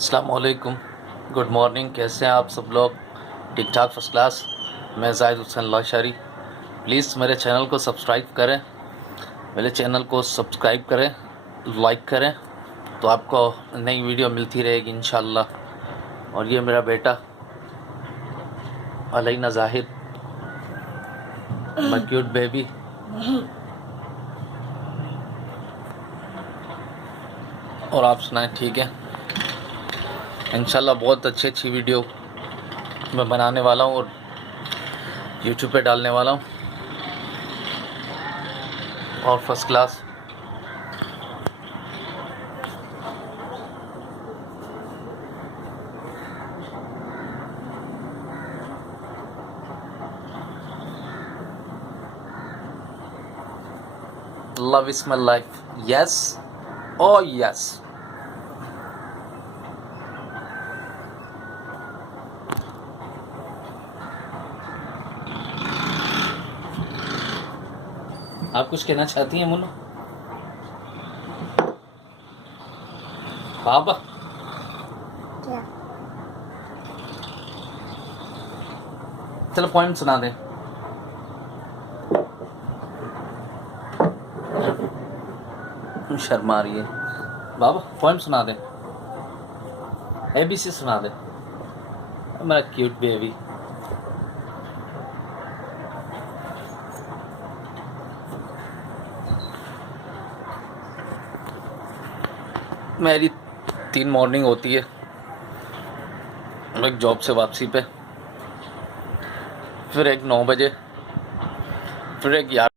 अस्सलामुअलैकुम, good morning. कैसे हैं आप सब लोग? ठीक ठाक, फर्स्ट क्लास। मैं ज़ाहिद हुसैन लाशारी। प्लीज़ मेरे चैनल को सब्सक्राइब करें, मेरे चैनल को सब्सक्राइब करें, लाइक करें, तो आपको नई वीडियो मिलती रहेगी इंशाअल्लाह। और ये मेरा बेटा अलैना ज़ाहिद, माय क्यूट बेबी। और आप सुनाएं? ठीक है, इंशाल्लाह बहुत अच्छी वीडियो मैं बनाने वाला हूँ और यूट्यूब पे डालने वाला हूँ। और first class. Love is my life. Yes. Oh yes. आप कुछ कहना चाहती हैं मुन्ना? बाबा क्या? चलो पॉइंट सुना दें। शर्मा रही है। बाबा पॉइंट सुना दें, ABC सुना दें। मेरा क्यूट बेबी। मेरी 3 मॉर्निंग होती है, एक जॉब से वापसी पे, फिर एक 9 बजे, फिर एक 11